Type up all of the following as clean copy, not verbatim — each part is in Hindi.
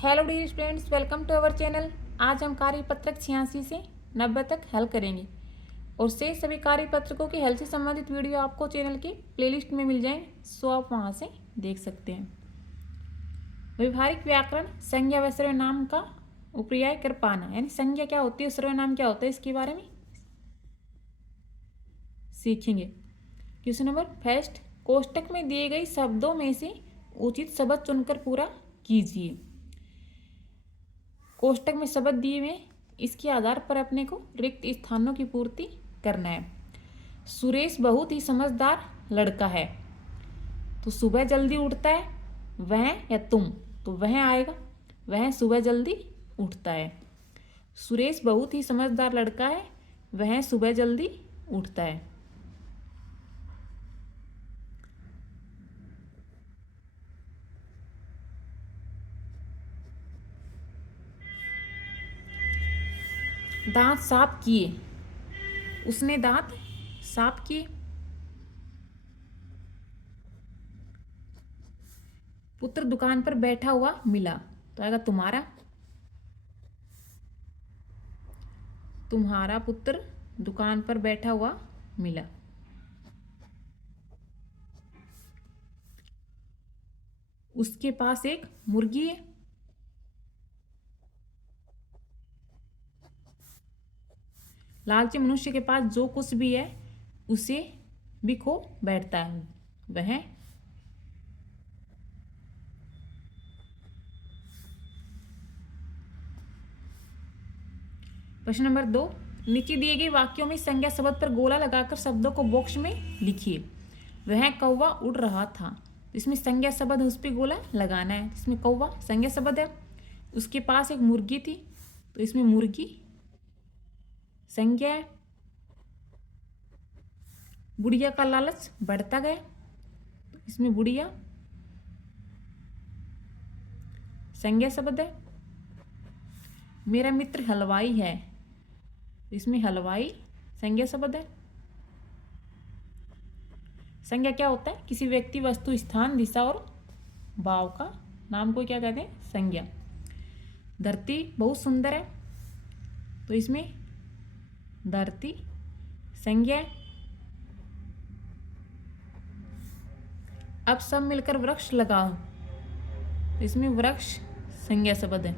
Hello dear students, welcome to our channel. आज हम कार्यपत्रक 86 से 90 तक हल करेंगे और शेष सभी कार्यपत्रकों के हल से संबंधित वीडियो आपको चैनल के प्लेलिस्ट में मिल जाएंगे, सो आप वहां से देख सकते हैं। व्यवहारिक व्याकरण, संज्ञा व सर्वनाम का उपपर्याय कर पाना, यानी संज्ञा क्या होती है, सर्वनाम क्या होता है, इसके बारे में सीखेंगे। क्वेश्चन नंबर फर्स्ट, कोष्टक में दिए गए शब्दों में से उचित शब्द चुनकर पूरा कीजिए। कोष्टक में शब्द दिए हुए, इसके आधार पर अपने को रिक्त स्थानों की पूर्ति करना है। सुरेश बहुत ही समझदार लड़का है, तो सुबह जल्दी उठता है वह या तुम, तो वह आएगा। वह सुबह जल्दी उठता है। सुरेश बहुत ही समझदार लड़का है, वह सुबह जल्दी उठता है। दांत साफ किए, उसने दांत साफ किए। पुत्र दुकान पर बैठा हुआ मिला, तो आएगा तुम्हारा। तुम्हारा पुत्र दुकान पर बैठा हुआ मिला। उसके पास एक मुर्गी है। लालची मनुष्य के पास जो कुछ भी है उसे भी खो बैठता है, वह प्रश्न नंबर 2, नीचे दिए गए वाक्यों में संज्ञा शब्द पर गोला लगाकर शब्दों को बॉक्स में लिखिए। वह कौवा उड़ रहा था, इसमें संज्ञा शब्द, उस पर गोला लगाना है। इसमें कौवा संज्ञा शब्द है। उसके पास एक मुर्गी थी, तो इसमें मुर्गी संज्ञा है। बुढ़िया का लालच बढ़ता गया, तो इसमें बुढ़िया संज्ञा शब्द है। मेरा मित्र हलवाई है, इसमें हलवाई संज्ञा शब्द है। संज्ञा क्या होता है, किसी व्यक्ति, वस्तु, स्थान, दिशा और भाव का नाम को क्या कहते हैं, संज्ञा। धरती बहुत सुंदर है, तो इसमें धरती संज्ञा है। अब सब मिलकर वृक्ष लगाओ, तो इसमें वृक्ष संज्ञा शब्द है।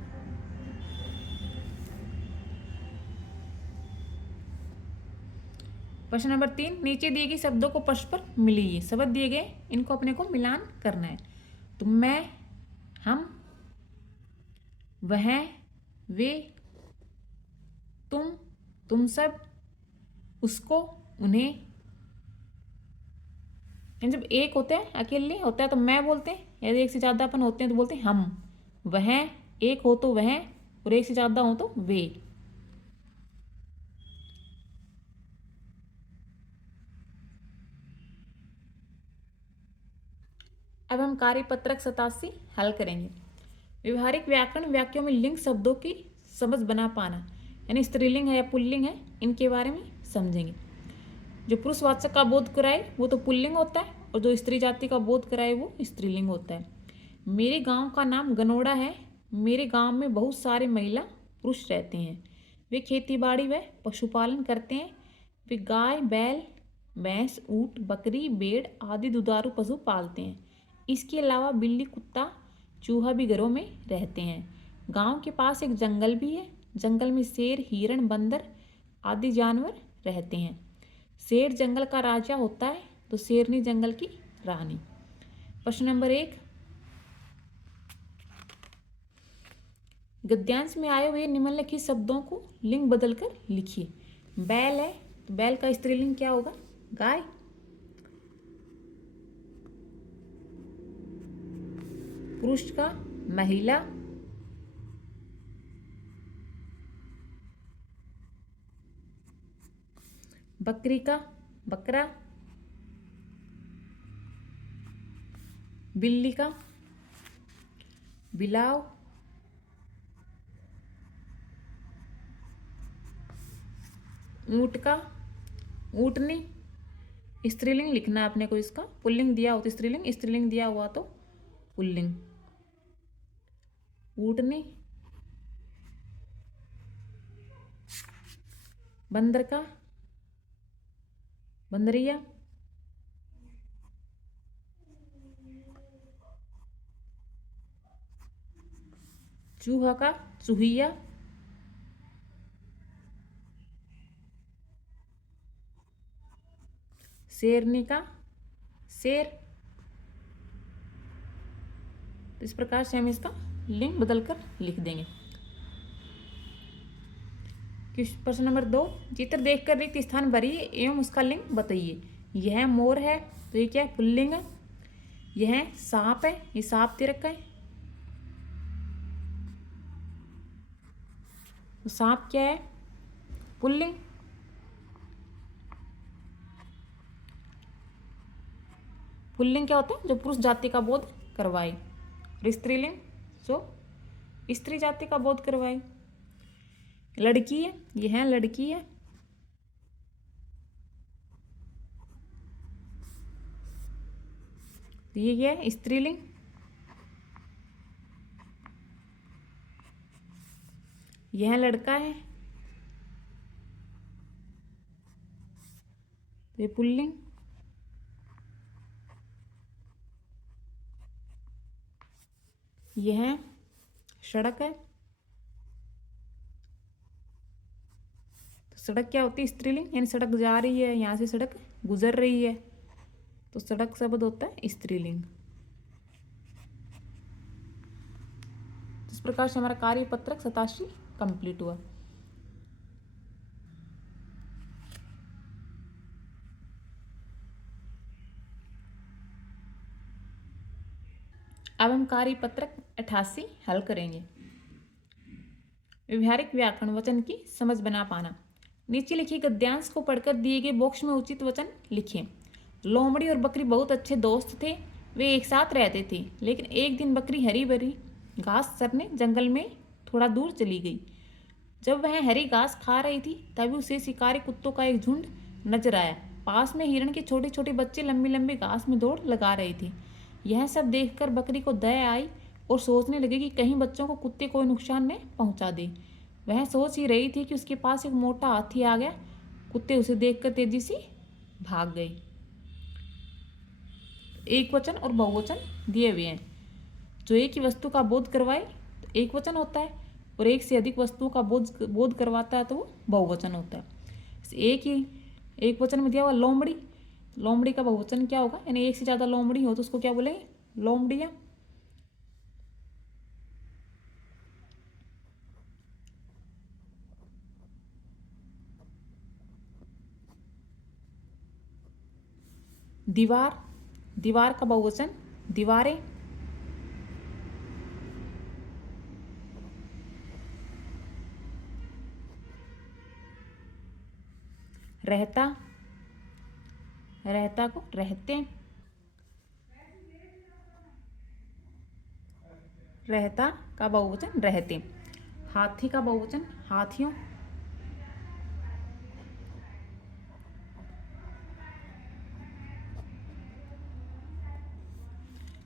प्रश्न नंबर 3, नीचे दिए गए शब्दों को परस्पर मिलाइए। शब्द दिए गए, इनको अपने को मिलान करना है। तो मैं, हम, वह, वे, तुम सब, उसको, उन्हें। जब एक होते हैं, अकेले होता है तो मैं बोलते हैं, यदि एक से ज्यादा अपन होते हैं तो बोलते हैं हम। वह एक हो तो वह, और एक से ज्यादा हो तो वे। अब हम कार्यपत्रक 87 हल करेंगे। व्यवहारिक व्याकरण, वाक्यों में लिंग शब्दों की समझ बना पाना, यानी स्त्रीलिंग है या पुल्लिंग है, इनके बारे में समझेंगे। जो पुरुषवाचक का बोध कराए वो तो पुल्लिंग होता है, और जो स्त्री जाति का बोध कराए वो स्त्रीलिंग होता है। मेरे गांव का नाम गनोड़ा है। मेरे गांव में बहुत सारे महिला पुरुष रहते हैं। वे खेती बाड़ी व पशुपालन करते हैं। वे गाय, बैल, भैंस, ऊंट, बकरी, भेड़ आदि दुधारू पशु पालते हैं। इसके अलावा बिल्ली, कुत्ता, चूहा भी घरों में रहते हैं। गांव के पास एक जंगल भी है। जंगल में शेर, हिरण, बंदर आदि जानवर रहते हैं। शेर जंगल का राजा होता है, तो शेरनी जंगल की रानी। प्रश्न नंबर 1, गद्यांश में आए हुए निम्नलिखित शब्दों को लिंग बदलकर लिखिए। बैल है, तो बैल का स्त्रीलिंग क्या होगा, गाय। पुरुष का महिला। बकरी का बकरा। बिल्ली का बिलाव। ऊंट का ऊंटनी। स्त्रीलिंग लिखना है अपने को, इसका पुल्लिंग दिया हो तो स्त्रीलिंग, स्त्रीलिंग दिया हुआ तो पुल्लिंग। ऊँटने, बंदर का, बंदरिया, चूहा का, चूहिया, शेरनी का, शेर। तो इस प्रकार से हम इसका लिंग बदलकर लिख देंगे। प्रश्न नंबर 2, चित्र देखकर रिक्त स्थान भरिए एवं उसका लिंग बताइए। यह मोर है तो ये क्या है, पुल्लिंग है। यह सांप है, ये सांप दे रखा है, तो सांप क्या है, पुल्लिंग। पुल्लिंग क्या होता है, जो पुरुष जाति का बोध करवाए। और स्त्रीलिंग जो स्त्री जाति का बोध करवाए। लड़की है, यह लड़की है। तो ये क्या है, स्त्रीलिंग। यह लड़का है, तो ये पुल्लिंग। यह सड़क है, तो सड़क क्या होती है, स्त्रीलिंग। यानी सड़क जा रही है, यहाँ से सड़क गुजर रही है, तो सड़क शब्द होता है स्त्रीलिंग। इस प्रकार से हमारा कार्यपत्रक 87 कंप्लीट हुआ। अब हम कार्यपत्रक 88 हल करेंगे। व्यवहारिक व्याकरण वचन की समझ बना पाना। नीचे लिखे गद्यांश को पढ़कर दिए गए बॉक्स में उचित वचन लिखें। लोमड़ी और बकरी बहुत अच्छे दोस्त थे। वे एक साथ रहते थे, लेकिन एक दिन बकरी हरी भरी घास चरने जंगल में थोड़ा दूर चली गई। जब वह हरी घास खा रही थी तभी उसे शिकारी कुत्तों का एक झुंड नजर आया। पास में हिरण के छोटे छोटे बच्चे लंबी लंबी घास में दौड़ लगा रहे थे। यह सब देखकर बकरी को दया आई और सोचने लगी कि कहीं बच्चों को कुत्ते कोई नुकसान न पहुंचा दे। वह सोच ही रही थी कि उसके पास एक मोटा हाथी आ गया। कुत्ते उसे देखकर तेजी से भाग गए। एक वचन और बहुवचन दिए हुए हैं। जो एक ही वस्तु का बोध करवाए तो एक वचन होता है, और एक से अधिक वस्तुओं का बोध करवाता है तो वो बहुवचन होता है। एक वचन में दिया हुआ लोमड़ी, लोमड़ी का बहुवचन क्या होगा, यानी एक से ज़्यादा लोमड़ी हो तो उसको क्या बोलेंगे, लोमड़ियाँ। दीवार, दीवार का बहुवचन दीवारें। रहता, रहता को रहते, रहता का बहुवचन रहते। हाथी का बहुवचन हाथियों।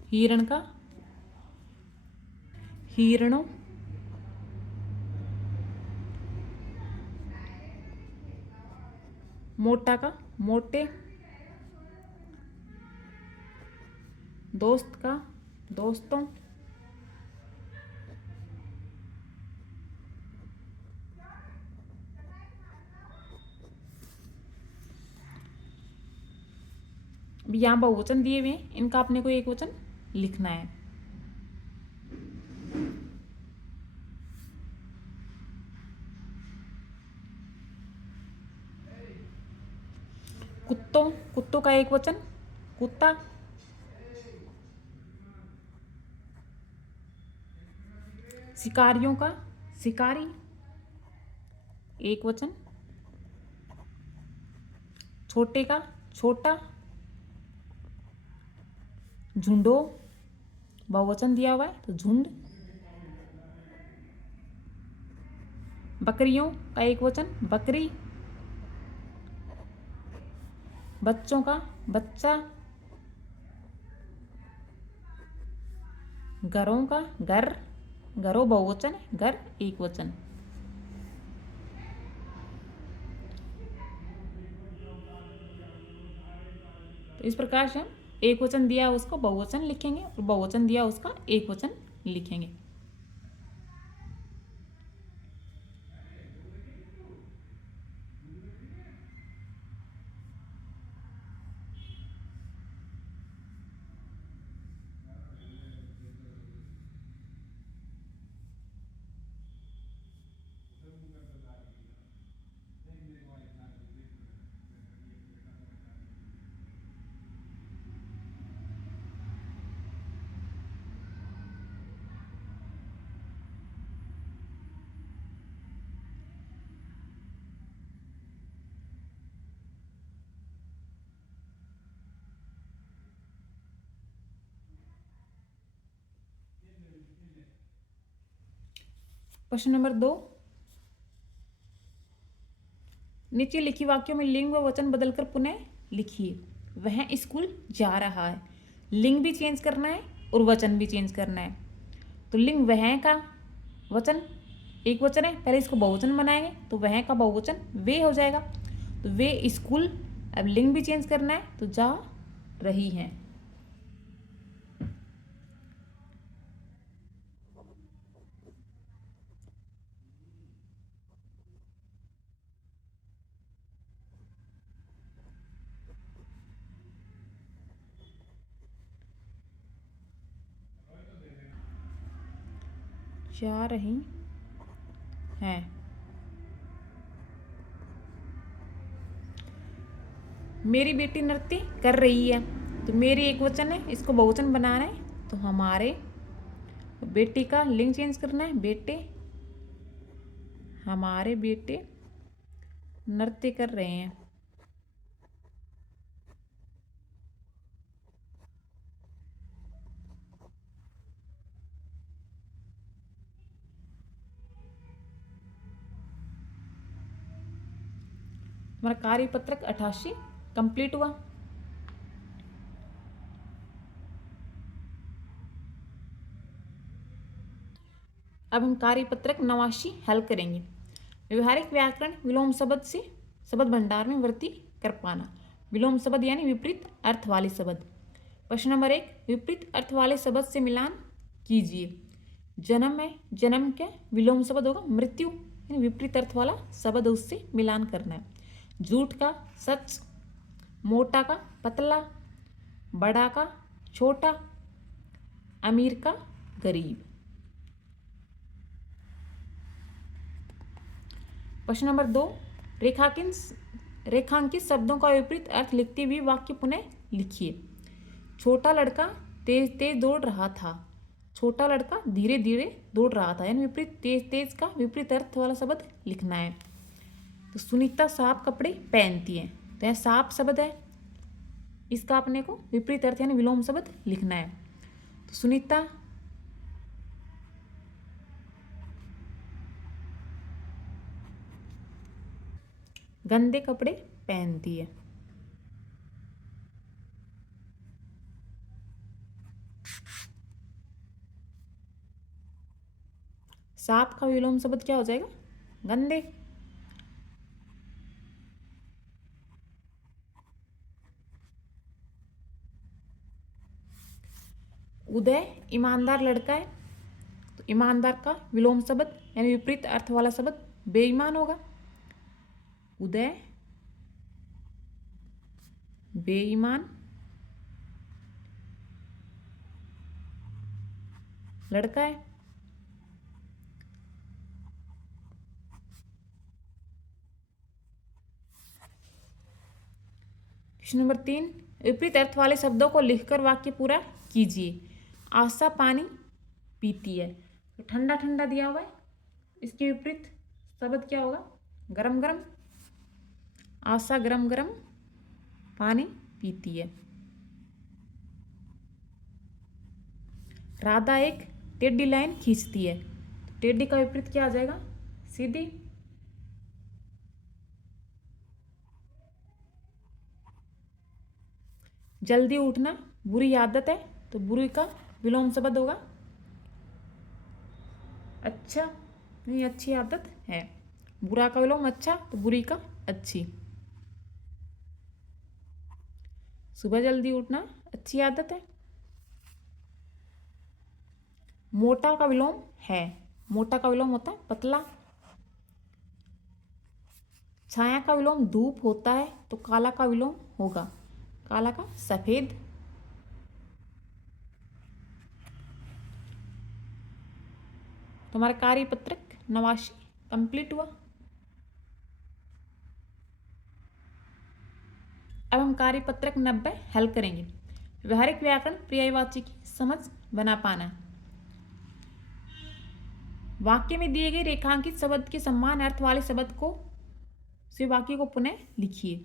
हिरण का हिरणों। मोटा का मोटे। दोस्त का दोस्तों। यहाँ बहुवचन दिए हुए हैं, इनका अपने को एक वचन लिखना है। कुत्तों, कुत्तों का एक वचन कुत्ता। शिकारियों का शिकारी, एक वचन। छोटे का छोटा। झुंडों, बहुवचन दिया हुआ है तो झुंड। बकरियों का एक वचन बकरी। बच्चों का बच्चा। घरों का घर। घरो बहुवचन है, घर एक वचन। तो इस प्रकार से हम एक वचन दिया उसको बहुवचन लिखेंगे और बहुवचन दिया उसका एक वचन लिखेंगे। प्रश्न नंबर 2, नीचे लिखी वाक्यों में लिंग व वचन बदलकर पुनः लिखिए। वह स्कूल जा रहा है, लिंग भी चेंज करना है और वचन भी चेंज करना है। तो लिंग वह का वचन एक वचन है, पहले इसको बहुवचन बनाएंगे तो वह का बहुवचन वे हो जाएगा। तो वे स्कूल, अब लिंग भी चेंज करना है तो जा रही हैं। जा रही हैं। मेरी बेटी नृत्य कर रही है, तो मेरी एक वचन है, इसको बहुवचन बनाना है तो हमारे बेटी का लिंग चेंज करना है, बेटे, हमारे बेटे नृत्य कर रहे हैं। हमारा कार्यपत्रक 88 कंप्लीट हुआ। अब हम कार्यपत्रक 89 हल करेंगे। व्यवहारिक व्याकरण विलोम शब्द से शब्द भंडार में वृद्धि कर पाना। विलोम शब्द यानी विपरीत अर्थ वाले शब्द। प्रश्न नंबर 1, विपरीत अर्थ वाले शब्द से मिलान कीजिए। जन्म है, जन्म क्या विलोम शब्द होगा मृत्यु, यानी विपरीत अर्थ वाला शब्द उससे मिलान करना है। झूठ का सच, मोटा का पतला, बड़ा का छोटा, अमीर का गरीब। प्रश्न नंबर 2, रेखांकित शब्दों का विपरीत अर्थ लिखते हुए वाक्य पुनः लिखिए। छोटा लड़का तेज तेज दौड़ रहा था, छोटा लड़का धीरे धीरे दौड़ रहा था, यानी विपरीत तेज तेज का विपरीत अर्थ वाला शब्द लिखना है। तो सुनीता साफ कपड़े पहनती है, तो यह साफ शब्द है, इसका अपने को विपरीत अर्थ यानी विलोम शब्द लिखना है। तो सुनीता गंदे कपड़े पहनती है। साफ का विलोम शब्द क्या हो जाएगा गंदे। उदय ईमानदार लड़का है, तो ईमानदार का विलोम शब्द यानी विपरीत अर्थ वाला शब्द बेईमान होगा। उदय बेईमान लड़का है। प्रश्न नंबर 3, विपरीत अर्थ वाले शब्दों को लिखकर वाक्य पूरा कीजिए। आशा पानी पीती है, तो ठंडा ठंडा दिया हुआ है, इसके विपरीत शब्द क्या होगा गरम गरम। आशा गरम गरम पानी पीती है। राधा एक टेढ़ी लाइन खींचती है, तो टेढ़ी का विपरीत क्या आ जाएगा सीधी। जल्दी उठना बुरी आदत है, तो बुरी का विलोम शब्द होगा अच्छा, नहीं अच्छी आदत है। बुरा का विलोम अच्छा, तो बुरी का अच्छी। सुबह जल्दी उठना अच्छी आदत है। मोटा का विलोम है, मोटा का विलोम होता है पतला। छाया का विलोम धूप होता है, तो काला का विलोम होगा काला का सफेद। तुम्हारा कार्यपत्रक 89 कंप्लीट हुआ। अब हम कार्यपत्रक 90 हल करेंगे। व्यवहारिक व्याकरण पर्यायवाची की समझ बना पाना। वाक्य में दिए गए रेखांकित शब्द के समान अर्थ वाले शब्द को से वाक्य को पुनः लिखिए।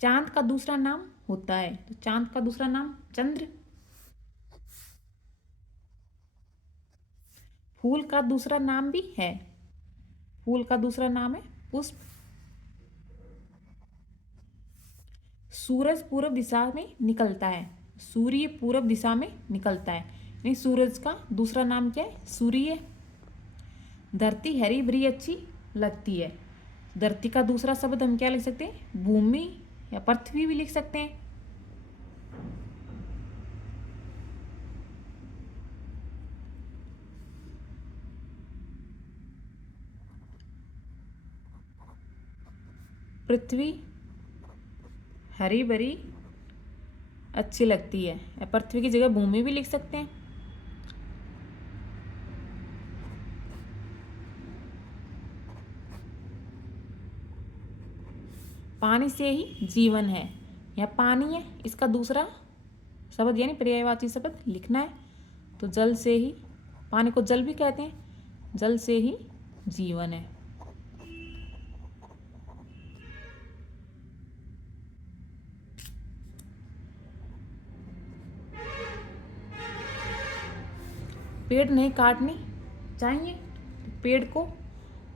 चांद का दूसरा नाम होता है, तो चांद का दूसरा नाम चंद्र। फूल का दूसरा नाम भी है, फूल का दूसरा नाम है पुष्प। सूरज पूर्व दिशा में निकलता है, सूर्य पूर्व दिशा में निकलता है, नहीं सूरज का दूसरा नाम क्या है? सूर्य। धरती हरी भरी अच्छी लगती है, धरती का दूसरा शब्द हम क्या लिख सकते हैं? भूमि या पृथ्वी भी लिख सकते हैं। पृथ्वी हरी भरी अच्छी लगती है, या पृथ्वी की जगह भूमि भी लिख सकते हैं। पानी से ही जीवन है, या पानी है, इसका दूसरा शब्द यानी पर्यायवाची शब्द लिखना है, तो जल से ही, पानी को जल भी कहते हैं, जल से ही जीवन है। पेड़ नहीं काटनी चाहिए, पेड़ को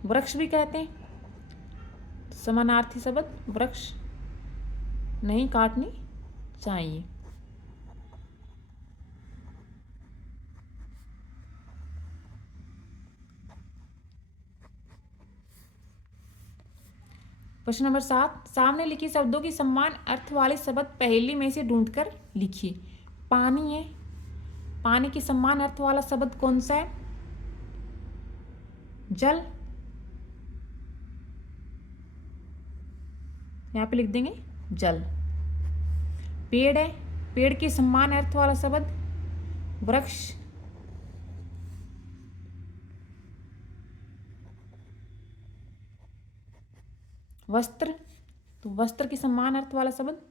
वृक्ष भी कहते हैं, समानार्थी शब्द वृक्ष नहीं काटनी चाहिए। प्रश्न नंबर 7, सामने लिखे शब्दों की समान अर्थ वाले शब्द पहेली में से ढूंढकर लिखिए। पानी है, पानी के समान अर्थ वाला शब्द कौन सा है? जल, यहाँ पे लिख देंगे जल। पेड़ है, पेड़ के समान अर्थ वाला शब्द वृक्ष। वस्त्र, तो वस्त्र के समान अर्थ वाला शब्द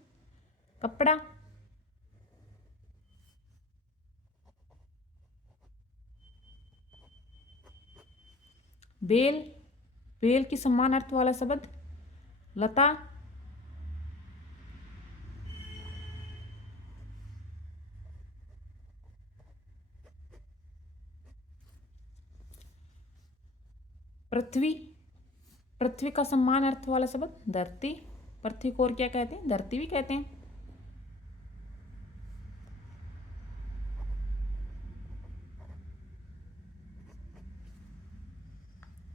कपड़ा। बेल, बेल के समान अर्थ वाला शब्द लता। पृथ्वी, पृथ्वी का समान अर्थ वाला शब्द धरती। पृथ्वी को और क्या कहते हैं? धरती भी कहते हैं।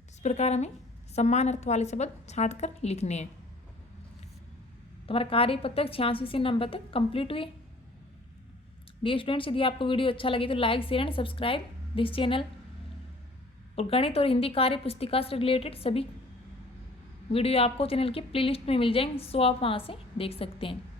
इस प्रकार हमें समान अर्थ वाले शब्द छांट कर लिखने हैं। तुम्हारा कार्यपत्रक 86 से 90 तक कंप्लीट हुए। डियर स्टूडेंट्स, यदि आपको वीडियो अच्छा लगे तो like share and subscribe this channel. और गणित और हिंदी कार्य पुस्तिका से रिलेटेड सभी वीडियो आपको चैनल के प्लेलिस्ट में मिल जाएंगे, सो आप वहाँ से देख सकते हैं।